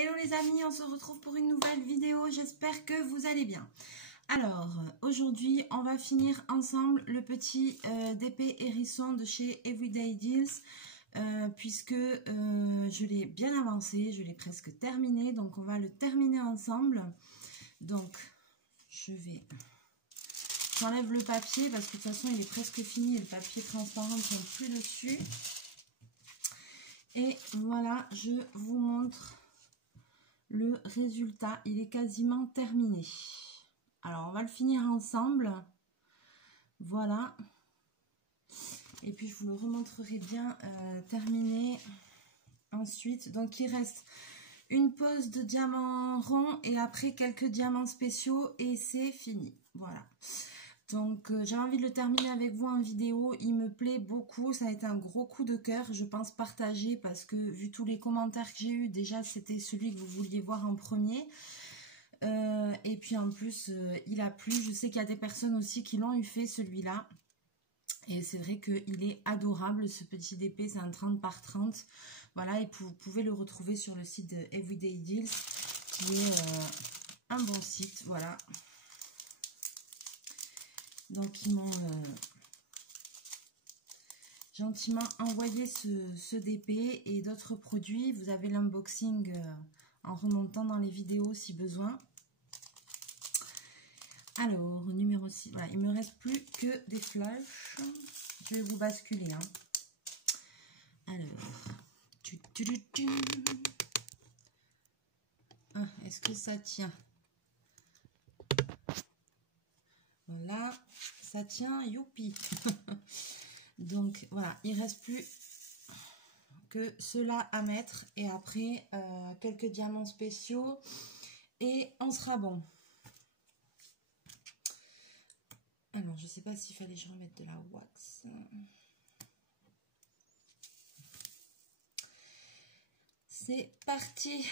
Hello les amis, on se retrouve pour une nouvelle vidéo, j'espère que vous allez bien. Alors, aujourd'hui, on va finir ensemble le petit DP hérisson de chez Everyday Deals, puisque je l'ai bien avancé, je l'ai presque terminé, donc on va le terminer ensemble. Donc, j'enlève le papier parce que de toute façon, il est presque fini et le papier transparent ne tient plus dessus. Et voilà, je vous montre le résultat, il est quasiment terminé. Alors on va le finir ensemble, voilà, et puis je vous le remontrerai bien terminé ensuite. Donc il reste une pose de diamants ronds et après quelques diamants spéciaux et c'est fini, voilà. Donc j'ai envie de le terminer avec vous en vidéo, il me plaît beaucoup, ça a été un gros coup de cœur, je pense partager parce que vu tous les commentaires que j'ai eu, déjà c'était celui que vous vouliez voir en premier. Et puis en plus il a plu, je sais qu'il y a des personnes aussi qui l'ont eu fait celui-là. Et c'est vrai qu'il est adorable ce petit DP, c'est un 30 par 30. Voilà, et vous pouvez le retrouver sur le site de Everyday Deals qui est un bon site, voilà. Donc ils m'ont gentiment envoyé ce DP et d'autres produits. Vous avez l'unboxing en remontant dans les vidéos si besoin. Alors, numéro 6, voilà, il ne me reste plus que des flashs. Je vais vous basculer. Hein. Alors, ah, est-ce que ça tient? Voilà, ça tient, youpi. Donc voilà, il ne reste plus que cela à mettre et après quelques diamants spéciaux et on sera bon. Alors je sais pas s'il fallait que je remette de la wax. C'est parti,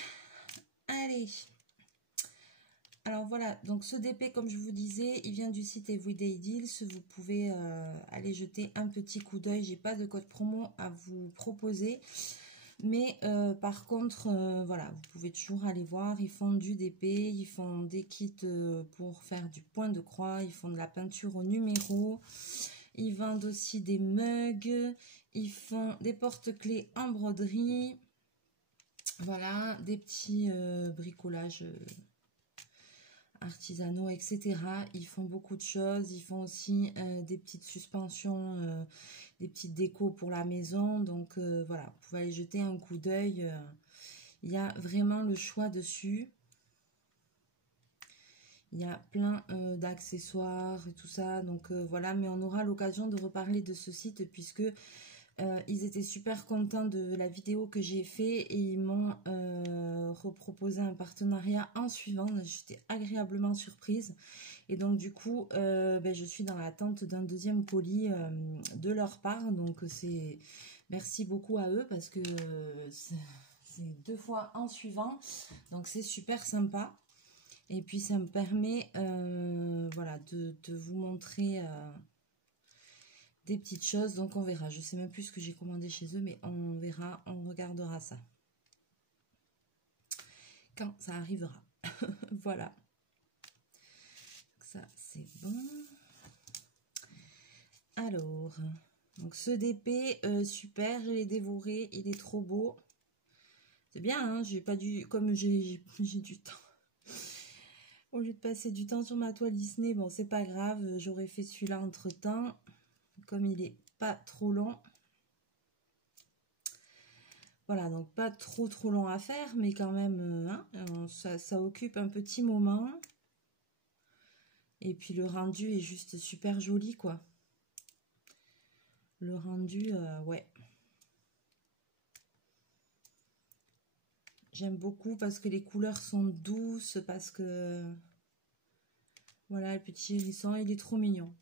allez. Alors voilà, donc ce DP, comme je vous disais, il vient du site Everyday Deals. Vous pouvez aller jeter un petit coup d'œil. J'ai pas de code promo à vous proposer. Mais par contre, voilà, vous pouvez toujours aller voir. Ils font du DP, ils font des kits pour faire du point de croix. Ils font de la peinture au numéro. Ils vendent aussi des mugs. Ils font des porte-clés en broderie. Voilà, des petits bricolages artisanaux, etc. Ils font beaucoup de choses. Ils font aussi des petites suspensions, des petites décos pour la maison. Donc voilà, vous pouvez aller jeter un coup d'œil. Il y a vraiment le choix dessus. Il y a plein d'accessoires et tout ça. Donc voilà, mais on aura l'occasion de reparler de ce site puisque ils étaient super contents de la vidéo que j'ai fait et ils m'ont reproposé un partenariat en suivant. J'étais agréablement surprise et donc du coup je suis dans l'attente d'un deuxième colis de leur part. Donc c'est merci beaucoup à eux parce que c'est 2 fois en suivant, donc c'est super sympa et puis ça me permet voilà de vous montrer des petites choses. Donc on verra, je sais même plus ce que j'ai commandé chez eux, mais on verra, on regardera ça quand ça arrivera. Voilà, ça c'est bon. Alors donc ce DP super, je l'ai dévoré, il est trop beau, c'est bien, hein, j'ai pas dû, comme j'ai du temps au lieu de passer du temps sur ma toile Disney, bon c'est pas grave, j'aurais fait celui-là entre temps comme il est pas trop long. Voilà, donc pas trop long à faire, mais quand même, hein, ça occupe un petit moment. Et puis le rendu est juste super joli, quoi. Le rendu, ouais. J'aime beaucoup parce que les couleurs sont douces, parce que... Voilà, le petit hérisson, il est trop mignon.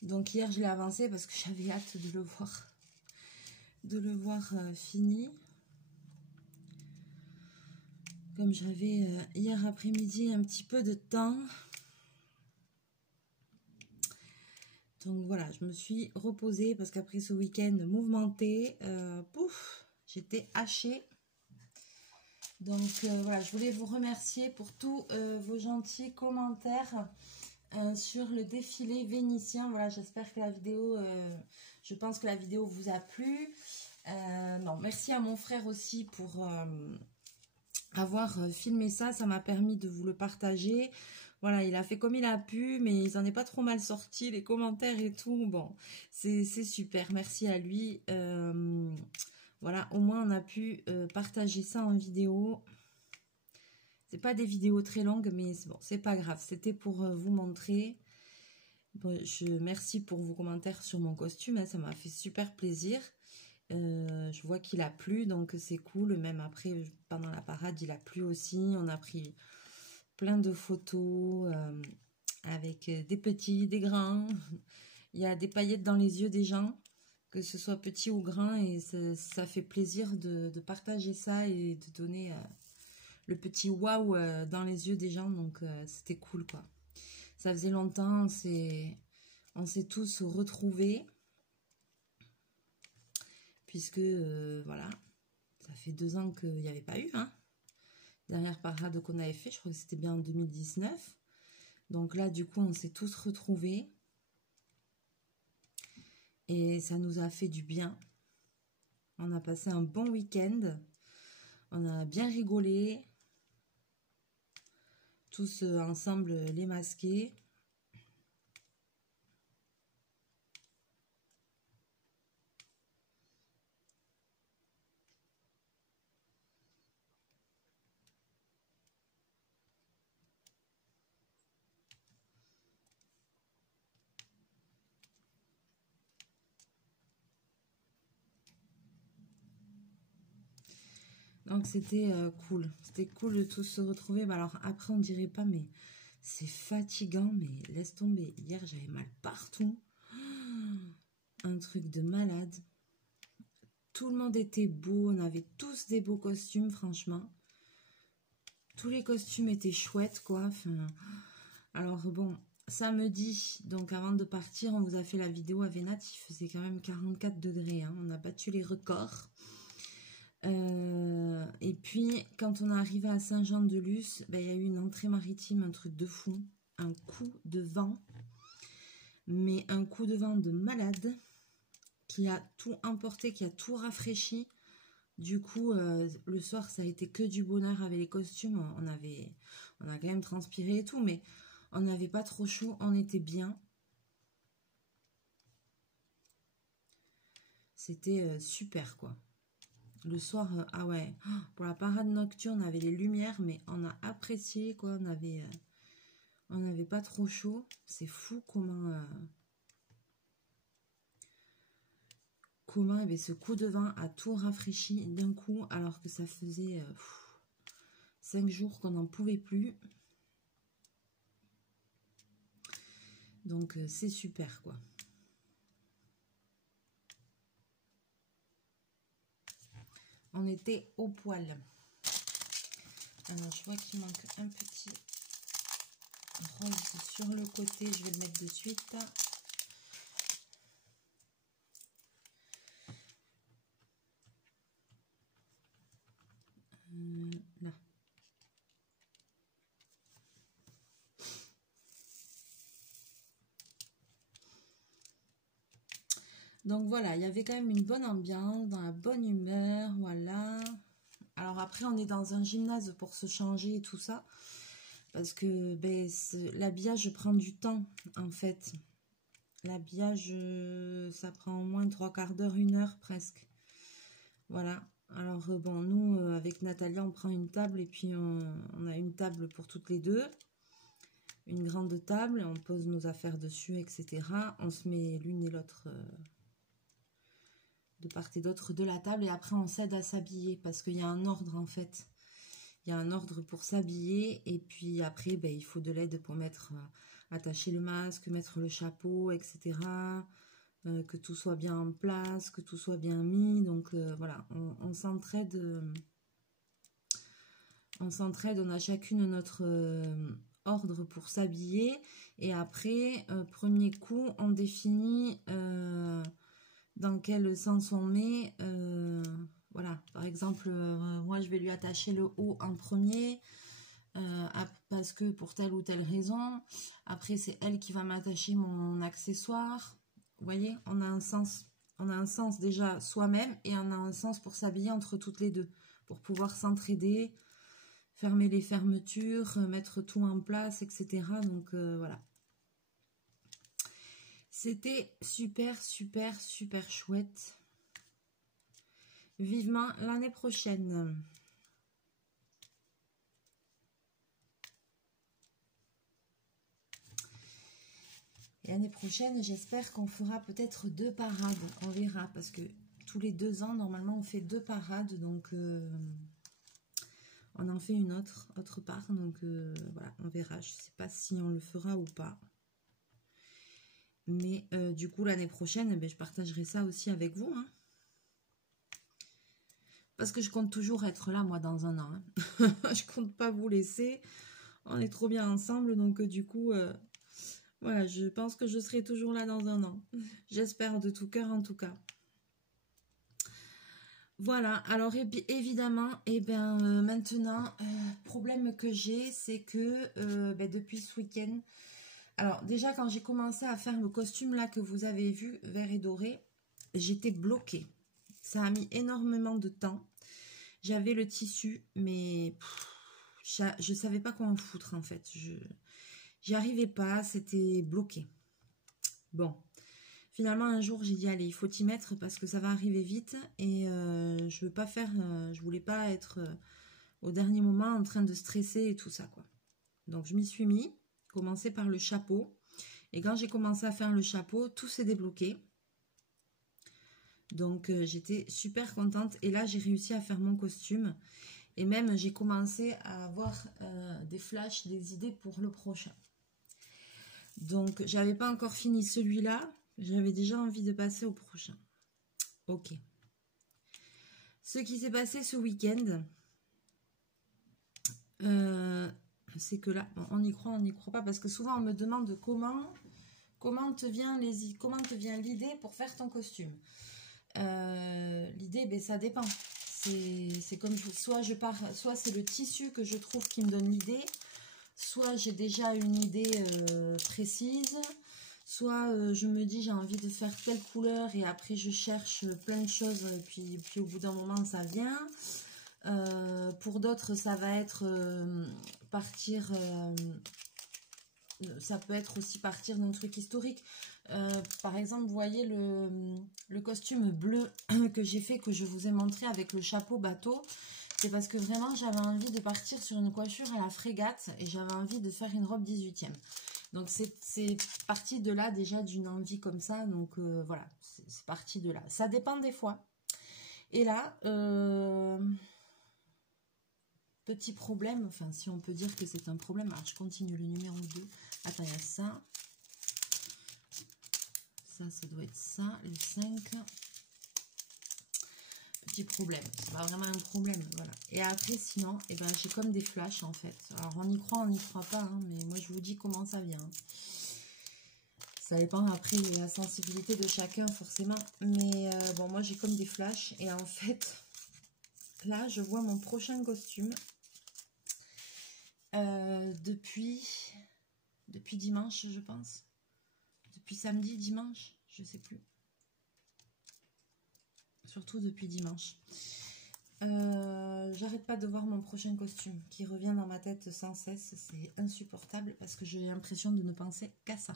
Donc hier je l'ai avancé parce que j'avais hâte de le voir fini. Comme j'avais hier après-midi un petit peu de temps. Donc voilà, je me suis reposée parce qu'après ce week-end mouvementé, pouf, j'étais hachée. Donc voilà, je voulais vous remercier pour tous vos gentils commentaires sur le défilé vénitien. Voilà, j'espère que la vidéo, je pense que la vidéo vous a plu. Non, merci à mon frère aussi pour avoir filmé ça. Ça m'a permis de vous le partager. Voilà, il a fait comme il a pu, mais il n'en est pas trop mal sorti, les commentaires et tout. Bon, c'est super, merci à lui. Voilà, au moins on a pu partager ça en vidéo. C'est pas des vidéos très longues, mais bon, c'est pas grave. C'était pour vous montrer. Bon, merci pour vos commentaires sur mon costume, hein, ça m'a fait super plaisir. Je vois qu'il a plu, donc c'est cool. Même après, pendant la parade, il a plu aussi. On a pris plein de photos avec des petits, des grands. Il y a des paillettes dans les yeux des gens, que ce soit petit ou grand, et ça fait plaisir de partager ça et de donner le petit waouh dans les yeux des gens. Donc c'était cool, quoi. Ça faisait longtemps, on s'est tous retrouvés, puisque voilà, ça fait 2 ans qu'il n'y avait pas eu, hein. Dernière parade qu'on avait fait, je crois que c'était bien en 2019. Donc là, du coup, on s'est tous retrouvés. Et ça nous a fait du bien. On a passé un bon week-end. On a bien rigolé. Tous ensemble, les masqués. Donc c'était cool. C'était cool de tous se retrouver. Bah, alors après, on dirait pas, mais c'est fatigant. Mais laisse tomber. Hier, j'avais mal partout. Un truc de malade. Tout le monde était beau. On avait tous des beaux costumes, franchement. Tous les costumes étaient chouettes, quoi. Enfin, alors bon, samedi, donc avant de partir, on vous a fait la vidéo à Vénat. Il faisait quand même 44 degrés. Hein. On a battu les records. Et puis, quand on est arrivé à Saint-Jean-de-Luz, ben, il y a eu une entrée maritime, un truc de fou. Un coup de vent. Mais un coup de vent de malade qui a tout emporté, qui a tout rafraîchi. Du coup, le soir, ça a été que du bonheur avec les costumes. On a quand même transpiré et tout, mais on n'avait pas trop chaud, on était bien. C'était super, quoi. Le soir, ah ouais, pour la parade nocturne, on avait les lumières, mais on a apprécié, quoi. On n'avait pas trop chaud. C'est fou comment... Comment ce coup de vent a tout rafraîchi d'un coup, alors que ça faisait 5 jours qu'on n'en pouvait plus. Donc c'est super, quoi. On était au poil. Alors je vois qu'il manque un petit rose sur le côté, je vais le mettre de suite. Là. Donc voilà, il y avait quand même une bonne ambiance, dans la bonne humeur, voilà. Alors après, on est dans un gymnase pour se changer et tout ça. Parce que ben, l'habillage prend du temps, en fait. L'habillage, ça prend au moins 3/4 d'heure, 1 heure presque. Voilà. Alors bon, nous, avec Natalia, on prend une table et puis on a une table pour toutes les deux. Une grande table, on pose nos affaires dessus, etc. On se met l'une et l'autre de part et d'autre de la table et après on s'aide à s'habiller parce qu'il y a un ordre en fait. Il y a un ordre pour s'habiller et puis après ben, il faut de l'aide pour mettre, attacher le masque, mettre le chapeau, etc. Que tout soit bien en place, que tout soit bien mis. Donc voilà, on s'entraide. On s'entraide, on a chacune notre ordre pour s'habiller. Et après, premier coup, on définit dans quel sens on met. Voilà, par exemple, moi je vais lui attacher le haut en premier. Parce que pour telle ou telle raison. Après, c'est elle qui va m'attacher mon accessoire. Vous voyez, on a un sens déjà soi-même et on a un sens pour s'habiller entre toutes les deux, pour pouvoir s'entraider, fermer les fermetures, mettre tout en place, etc. Donc voilà. C'était super, super, super chouette. Vivement l'année prochaine. L'année prochaine, j'espère qu'on fera peut-être 2 parades. On verra, parce que tous les 2 ans, normalement, on fait 2 parades. Donc, on en fait une autre part. Donc, voilà, on verra. Je ne sais pas si on le fera ou pas. Mais du coup, l'année prochaine, je partagerai ça aussi avec vous. Hein. Parce que je compte toujours être là, moi, dans un an. Hein. Je compte pas vous laisser. On est trop bien ensemble. Donc, du coup... voilà, je pense que je serai toujours là dans un an. J'espère de tout cœur en tout cas. Voilà, alors évidemment, maintenant, problème que j'ai, c'est que depuis ce week-end, alors déjà quand j'ai commencé à faire le costume là que vous avez vu, vert et doré, j'étais bloquée. Ça a mis énormément de temps. J'avais le tissu, mais je savais pas quoi en foutre en fait. J'y arrivais pas, c'était bloqué. Bon, finalement un jour j'ai dit allez, il faut t'y mettre parce que ça va arriver vite et je veux pas faire, je voulais pas être au dernier moment en train de stresser et tout ça quoi. Donc je m'y suis mis, commencer par le chapeau et quand j'ai commencé à faire le chapeau, tout s'est débloqué. Donc j'étais super contente et là j'ai réussi à faire mon costume et même j'ai commencé à avoir des flashs, des idées pour le prochain. Donc, j'avais pas encore fini celui-là. J'avais déjà envie de passer au prochain. Ok. Ce qui s'est passé ce week-end, c'est que là, on y croit pas. Parce que souvent, on me demande comment te vient l'idée pour faire ton costume. L'idée, ça dépend. C'est comme, soit c'est le tissu que je trouve qui me donne l'idée, soit j'ai déjà une idée précise, soit je me dis j'ai envie de faire telle couleur et après je cherche plein de choses et puis au bout d'un moment ça vient. Pour d'autres ça va être partir, ça peut être aussi partir d'un truc historique. Par exemple, vous voyez le costume bleu que j'ai fait, que je vous ai montré avec le chapeau bateau. C'est parce que vraiment, j'avais envie de partir sur une coiffure à la frégate et j'avais envie de faire une robe 18e. Donc, c'est parti de là déjà d'une envie comme ça. Donc, voilà, c'est parti de là. Ça dépend des fois. Et là, petit problème, enfin, si on peut dire que c'est un problème. Alors, je continue le numéro 2. Attends, il y a ça. Ça doit être ça, le 5. Petit problème, c'est pas vraiment un problème, voilà. Et après, sinon, j'ai comme des flashs en fait. Alors, on y croit pas, hein, mais moi je vous dis comment ça vient. Ça dépend après de la sensibilité de chacun, forcément. Mais bon, moi j'ai comme des flashs. Et en fait, là, je vois mon prochain costume depuis dimanche, je pense. Depuis samedi, dimanche, je sais plus. Surtout depuis dimanche. J'arrête pas de voir mon prochain costume qui revient dans ma tête sans cesse. C'est insupportable parce que j'ai l'impression de ne penser qu'à ça.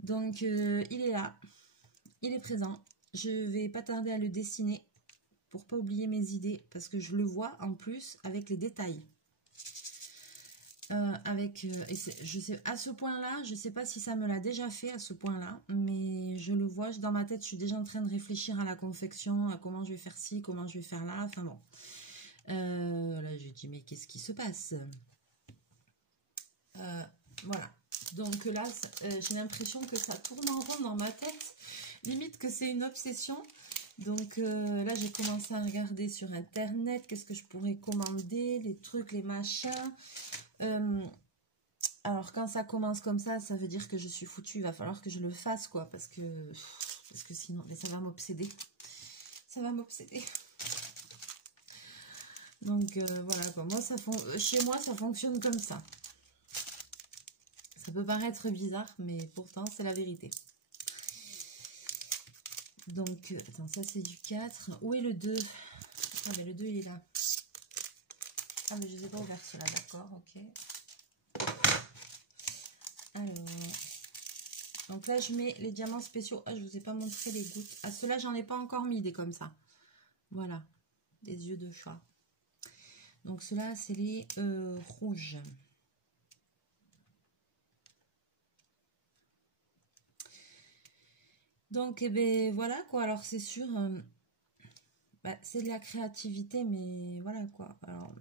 Donc, il est là. Il est présent. Je vais pas tarder à le dessiner pour pas oublier mes idées parce que je le vois en plus avec les détails. Je sais, à ce point-là, je sais pas si ça me l'a déjà fait à ce point-là, mais je le vois dans ma tête, je suis déjà en train de réfléchir à la confection, à comment je vais faire ci, comment je vais faire là, enfin bon. Là, je dis, mais qu'est-ce qui se passe? Voilà. Donc là, j'ai l'impression que ça tourne en rond dans ma tête, limite que c'est une obsession. Donc là, j'ai commencé à regarder sur Internet, qu'est-ce que je pourrais commander, les trucs, les machins. Alors, quand ça commence comme ça veut dire que je suis foutue. Il va falloir que je le fasse, quoi. Parce que sinon, mais ça va m'obséder. Ça va m'obséder. Donc, voilà, quoi. Moi, chez moi, ça fonctionne comme ça. Ça peut paraître bizarre, mais pourtant, c'est la vérité. Donc, attends, ça, c'est du 4. Où est le 2? Ah, mais le 2, il est là. Ah, mais je ne les ai pas ouverts, ceux-là, d'accord, ok. Alors, donc là, je mets les diamants spéciaux. Ah, je vous ai pas montré les gouttes. Ah, ceux-là, j'en ai pas encore mis des comme ça. Voilà, des yeux de chat. Donc, ceux-là, c'est les rouges. Donc, eh ben, voilà, quoi. Alors, c'est sûr, bah, c'est de la créativité, mais voilà, quoi. Alors,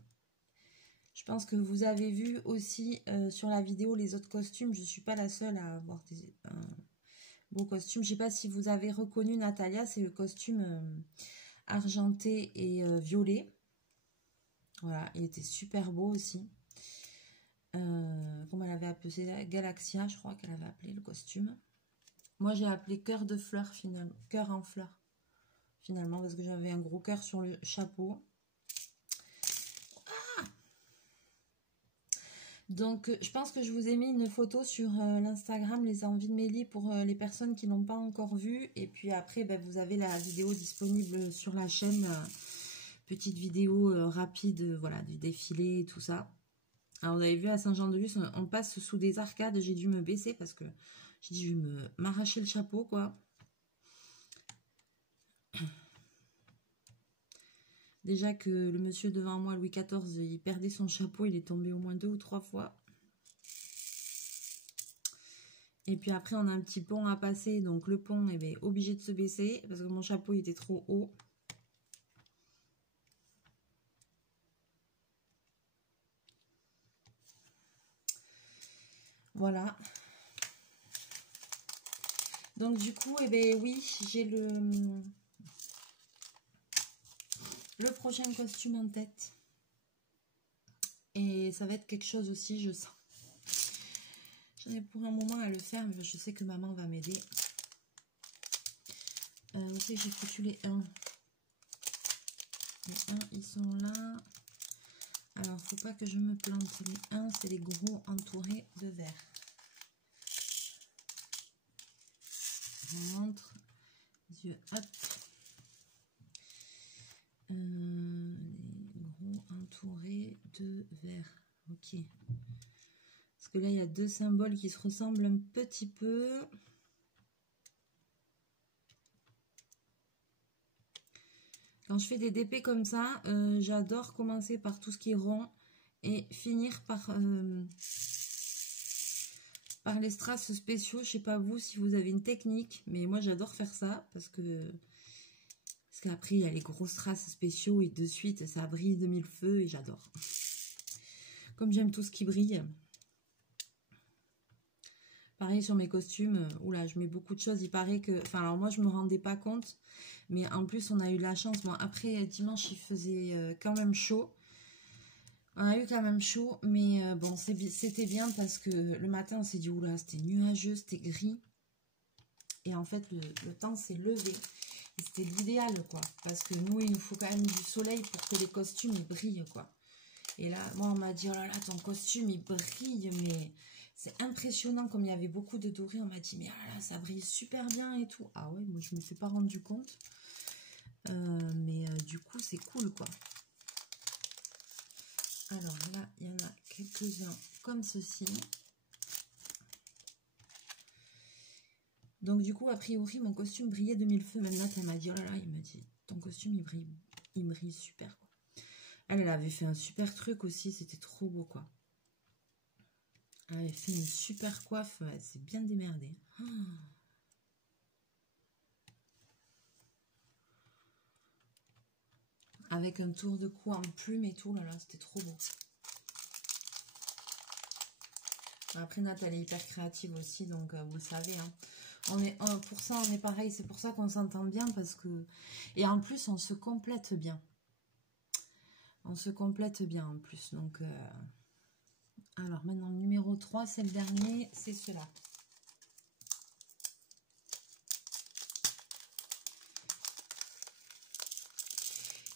je pense que vous avez vu aussi sur la vidéo les autres costumes. Je suis pas la seule à avoir des beaux costumes. Je sais pas si vous avez reconnu Natalia, c'est le costume argenté et violet. Voilà, il était super beau aussi. Comment elle avait appelé ça? Galaxia, je crois qu'elle avait appelé le costume. Moi, j'ai appelé cœur de fleurs finalement. Cœur en fleurs, finalement, parce que j'avais un gros cœur sur le chapeau. Ah, donc, je pense que je vous ai mis une photo sur l'Instagram Les Envies de Mélie pour les personnes qui n'ont pas encore vu. Et puis après, ben, vous avez la vidéo disponible sur la chaîne. Petite vidéo rapide, voilà, du défilé et tout ça. Alors, vous avez vu, à Saint-Jean-de-Luz, on passe sous des arcades. J'ai dû me baisser parce que j'ai dû m'arracher le chapeau, quoi. Déjà que le monsieur devant moi, Louis XIV, il perdait son chapeau. Il est tombé au moins 2 ou 3 fois. Et puis après, on a un petit pont à passer. Donc, le pont est bien, obligé de se baisser parce que mon chapeau il était trop haut. Voilà. Donc, du coup, eh bien, oui, j'ai le prochain costume en tête. Et ça va être quelque chose aussi, je sens. J'en ai pour un moment à le faire, mais je sais que maman va m'aider. Où c'est que j'ai foutu les 1? Les 1, ils sont là. Alors, faut pas que je me plante. Les 1, c'est les gros entourés de vert. On montre. Les yeux, hop. Les gros entourés de vert. Ok. Parce que là, il y a 2 symboles qui se ressemblent un petit peu. Quand je fais des DP comme ça, j'adore commencer par tout ce qui est rond et finir par les strass spéciaux. Je sais pas vous si vous avez une technique, mais moi j'adore faire ça parce qu'après il y a les gros strass spéciaux et de suite ça brille de mille feux et j'adore. Comme j'aime tout ce qui brille. Pareil sur mes costumes, oula, je mets beaucoup de choses. Il paraît que... Enfin, alors moi, je me rendais pas compte. Mais en plus, on a eu la chance. Bon, après, dimanche, il faisait quand même chaud. On a eu quand même chaud. Mais bon, c'était bien parce que le matin, on s'est dit, oula, c'était nuageux, c'était gris. Et en fait, le temps s'est levé. Et c'était l'idéal, quoi. Parce que nous, il nous faut quand même du soleil pour que les costumes, ils brillent, quoi. Et là, moi, on m'a dit, oh là là, ton costume, il brille, mais... C'est impressionnant, comme il y avait beaucoup de doré, on m'a dit, mais ah là, ça brille super bien et tout. Ah ouais, moi je me suis pas rendu compte. Mais du coup, c'est cool, quoi. Alors là, il y en a quelques-uns comme ceci. Donc du coup, a priori, mon costume brillait de mille feux. Même là, elle m'a dit, oh là là, il m'a dit, ton costume, il brille super, quoi. Elle avait fait un super truc aussi, c'était trop beau, quoi. Elle avait fait une super coiffe, elle s'est bien démerdée. Oh. Avec un tour de cou en plume et tout, là, c'était trop beau. Après, Nathalie est hyper créative aussi, donc vous le savez. Hein. Pour ça, on est pareil, c'est pour ça qu'on s'entend bien, parce que... Et en plus, on se complète bien. On se complète bien, en plus, donc... Alors maintenant, le numéro 3, c'est le dernier, c'est cela.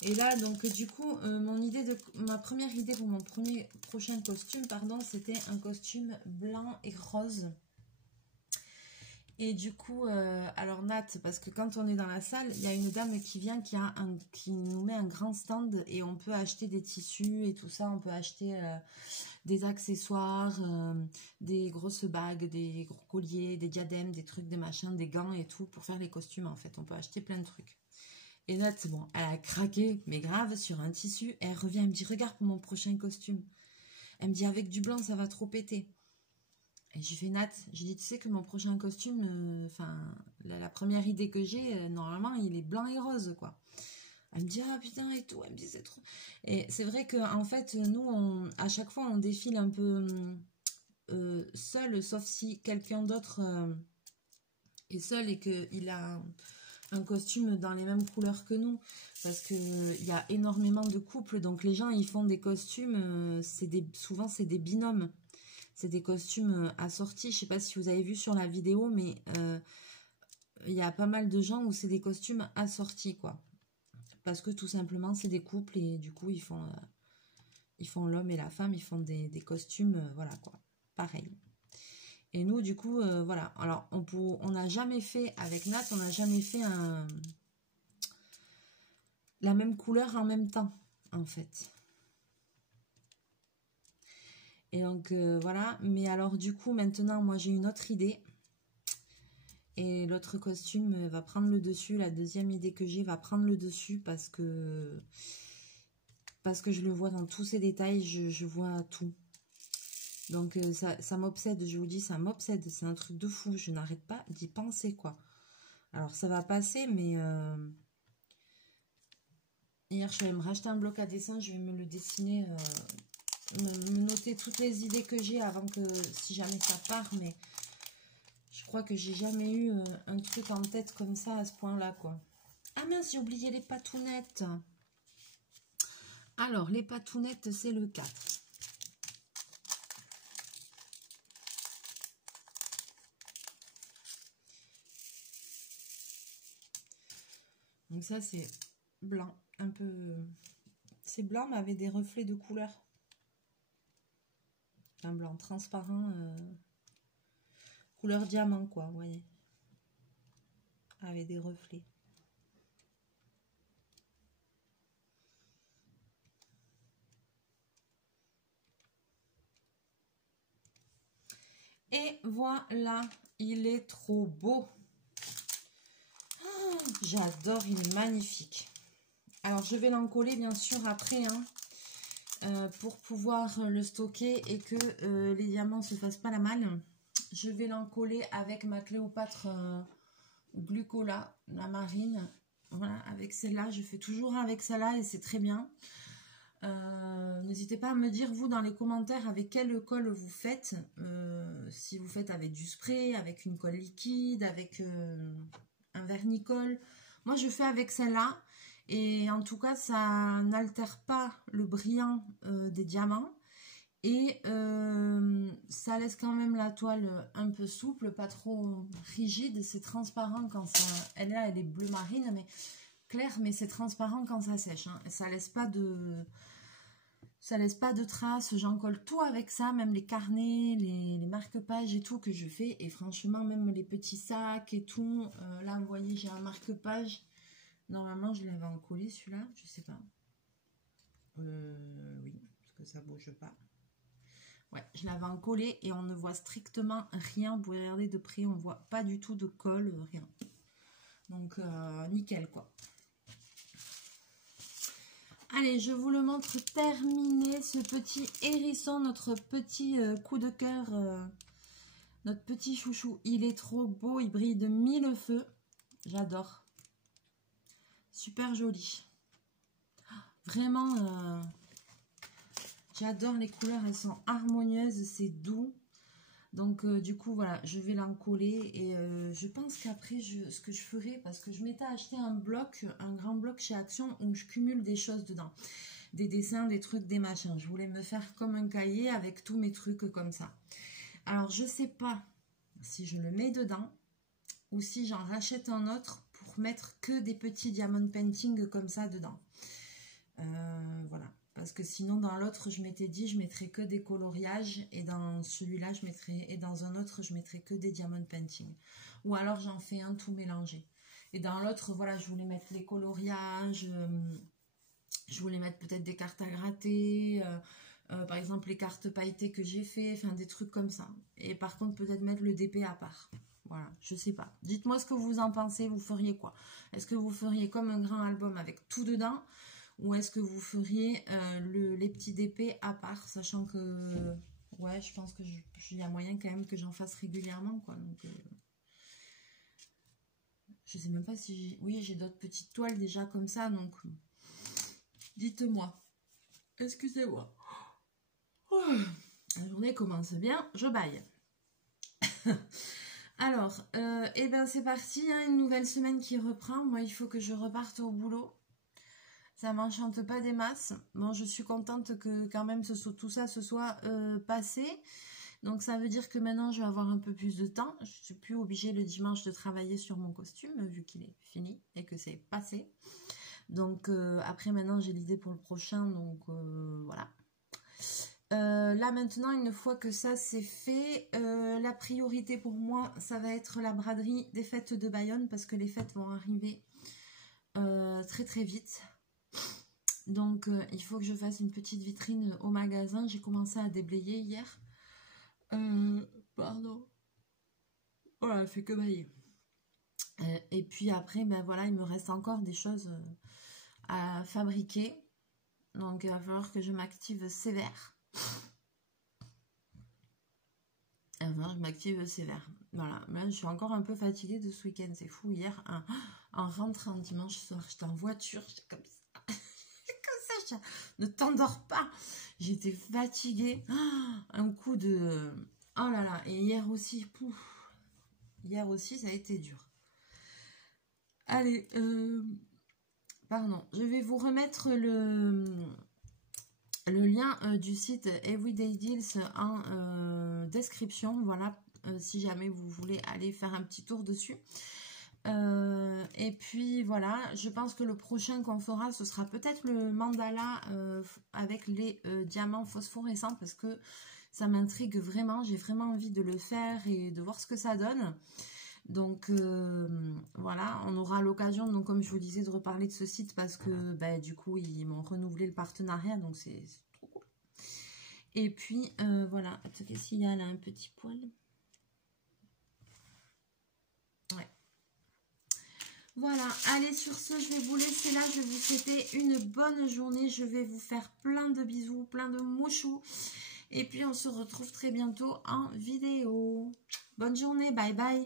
Et là, donc du coup, ma première idée pour mon prochain costume, pardon, c'était un costume blanc et rose. Et du coup, alors Nat, parce que quand on est dans la salle, il y a une dame qui vient, qui nous met un grand stand et on peut acheter des tissus et tout ça. On peut acheter des accessoires, des grosses bagues, des gros colliers, des diadèmes, des trucs, des machins, des gants et tout pour faire les costumes en fait. On peut acheter plein de trucs. Et Nat, bon, elle a craqué, mais grave, sur un tissu. Et elle revient, elle me dit, regarde pour mon prochain costume. Elle me dit, avec du blanc, ça va trop péter. Et j'ai fait Nat, j'ai dit, tu sais que mon prochain costume, la première idée que j'ai, normalement, il est blanc et rose, quoi. Elle me dit, ah putain, et tout. Elle me dit, c'est trop. Et c'est vrai qu'en fait, nous, à chaque fois, on défile un peu seul, sauf si quelqu'un d'autre est seul et qu'il a un costume dans les mêmes couleurs que nous, parce que il y a énormément de couples, donc les gens ils font des costumes, souvent c'est des binômes, c'est des costumes assortis. Je sais pas si vous avez vu sur la vidéo, mais il y a pas mal de gens où c'est des costumes assortis, quoi, parce que tout simplement c'est des couples et du coup ils font l'homme et la femme, ils font des costumes, voilà quoi, pareil. Et nous, du coup, voilà. Alors, on n'a jamais fait, avec Nat, on n'a jamais fait la même couleur en même temps, en fait. Et donc, voilà. Mais alors, du coup, maintenant, moi, j'ai une autre idée. Et l'autre costume va prendre le dessus. La deuxième idée que j'ai va prendre le dessus parce que je le vois dans tous ses détails. Je vois tout. Donc ça m'obsède, je vous dis, ça m'obsède, c'est un truc de fou, je n'arrête pas d'y penser, quoi. Alors ça va passer, mais hier je vais me racheter un bloc à dessin, je vais me le dessiner, me noter toutes les idées que j'ai avant que, si jamais ça part, mais je crois que j'ai jamais eu un truc en tête comme ça à ce point-là, quoi. Ah mince, j'ai oublié les patounettes. Alors, les patounettes, c'est le 4. Donc ça, c'est blanc, un peu... C'est blanc, mais avec des reflets de couleur. Un blanc transparent, couleur diamant, quoi, vous voyez. Avec des reflets. Et voilà, il est trop beau. Oh, j'adore, il est magnifique. Alors, je vais l'encoller, bien sûr, après, hein, pour pouvoir le stocker et que les diamants ne se fassent pas la malle. Je vais l'encoller avec ma Cléopâtre Glucola, la marine. Voilà, avec celle-là, je fais toujours avec celle-là et c'est très bien. N'hésitez pas à me dire, vous, dans les commentaires, avec quelle colle vous faites. Si vous faites avec du spray, avec une colle liquide, avec un vernis-colle. Moi, je fais avec celle-là. Et en tout cas, ça n'altère pas le brillant des diamants. Et ça laisse quand même la toile un peu souple, pas trop rigide. C'est transparent quand ça... Elle est bleu marine, mais clair, mais c'est transparent quand ça sèche. Hein. Ça laisse pas de... Ça laisse pas de traces, j'en colle tout avec ça, même les carnets, les marque-pages et tout que je fais. Et franchement, même les petits sacs et tout. Là, vous voyez, j'ai un marque-page. Normalement, je l'avais encollé celui-là, je sais pas. Oui, parce que ça bouge pas. Ouais, je l'avais encollé et on ne voit strictement rien. Vous pouvez regarder de près, on voit pas du tout de colle, rien. Donc, nickel, quoi. Allez, je vous le montre terminé, ce petit hérisson, notre petit coup de cœur, notre petit chouchou. Il est trop beau, il brille de mille feux. J'adore. Super joli. Vraiment, j'adore les couleurs, elles sont harmonieuses, c'est doux. Donc du coup, voilà, je vais l'encoller et je pense qu'après, ce que je ferai, parce que je m'étais acheté un bloc, un grand bloc chez Action où je cumule des choses dedans. des dessins, des trucs, des machins. Je voulais me faire comme un cahier avec tous mes trucs comme ça. Alors, je sais pas si je le mets dedans ou si j'en rachète un autre pour mettre que des petits diamond painting comme ça dedans. Voilà. Parce que sinon, dans l'autre, je m'étais dit, je mettrais que des coloriages. Et dans celui-là, je mettrais... Et dans un autre, je mettrais que des diamond painting. Ou alors, j'en fais un tout mélangé. Et dans l'autre, voilà, je voulais mettre les coloriages. Je voulais mettre peut-être des cartes à gratter. Par exemple, les cartes pailletées que j'ai fait. Enfin, des trucs comme ça. Et par contre, peut-être mettre le DP à part. Voilà, je sais pas. Dites-moi ce que vous en pensez. Vous feriez quoi? Est-ce que vous feriez comme un grand album avec tout dedans? Ou est-ce que vous feriez les petits DP à part, sachant que, ouais, je pense qu'il y a moyen quand même que j'en fasse régulièrement, quoi. Donc, je sais même pas si... Oui, j'ai d'autres petites toiles déjà comme ça, donc dites-moi. Excusez-moi. La journée commence bien, je baille. Alors, eh ben c'est parti, hein, une nouvelle semaine qui reprend. Moi, il faut que je reparte au boulot. Ça m'enchante pas des masses. Bon, je suis contente que quand même tout ça se soit passé. Donc ça veut dire que maintenant je vais avoir un peu plus de temps. Je suis plus obligée le dimanche de travailler sur mon costume vu qu'il est fini et que c'est passé. Donc après maintenant j'ai l'idée pour le prochain. Donc voilà. Là maintenant, une fois que ça c'est fait, la priorité pour moi ça va être la braderie des fêtes de Bayonne parce que les fêtes vont arriver très très vite. Donc, il faut que je fasse une petite vitrine au magasin. J'ai commencé à déblayer hier. Pardon. Voilà, elle fait que bailler. Et puis après, ben voilà, il me reste encore des choses à fabriquer. Donc, il va falloir que je m'active sévère. Il va falloir que je m'active sévère. Voilà, là, je suis encore un peu fatiguée de ce week-end. C'est fou, hier, en rentrant dimanche soir, j'étais en voiture, j'étais comme ça. Ne t'endors pas, j'étais fatiguée, un coup de... Oh là là, et hier aussi, pouf, hier aussi ça a été dur. Allez, pardon, je vais vous remettre le lien du site Everyday Deals en description, voilà, si jamais vous voulez aller faire un petit tour dessus. Et puis voilà, je pense que le prochain qu'on fera ce sera peut-être le mandala avec les diamants phosphorescents parce que ça m'intrigue vraiment, j'ai vraiment envie de le faire et de voir ce que ça donne. Donc voilà, on aura l'occasion, donc comme je vous disais, de reparler de ce site parce que bah, du coup ils m'ont renouvelé le partenariat, donc c'est trop cool. Et puis voilà, qu'est-ce qu'il y a là, un petit poil. Ouais. Voilà, allez, sur ce, je vais vous laisser là. Je vais vous souhaiter une bonne journée. Je vais vous faire plein de bisous, plein de mouchous. Et puis, on se retrouve très bientôt en vidéo. Bonne journée, bye bye.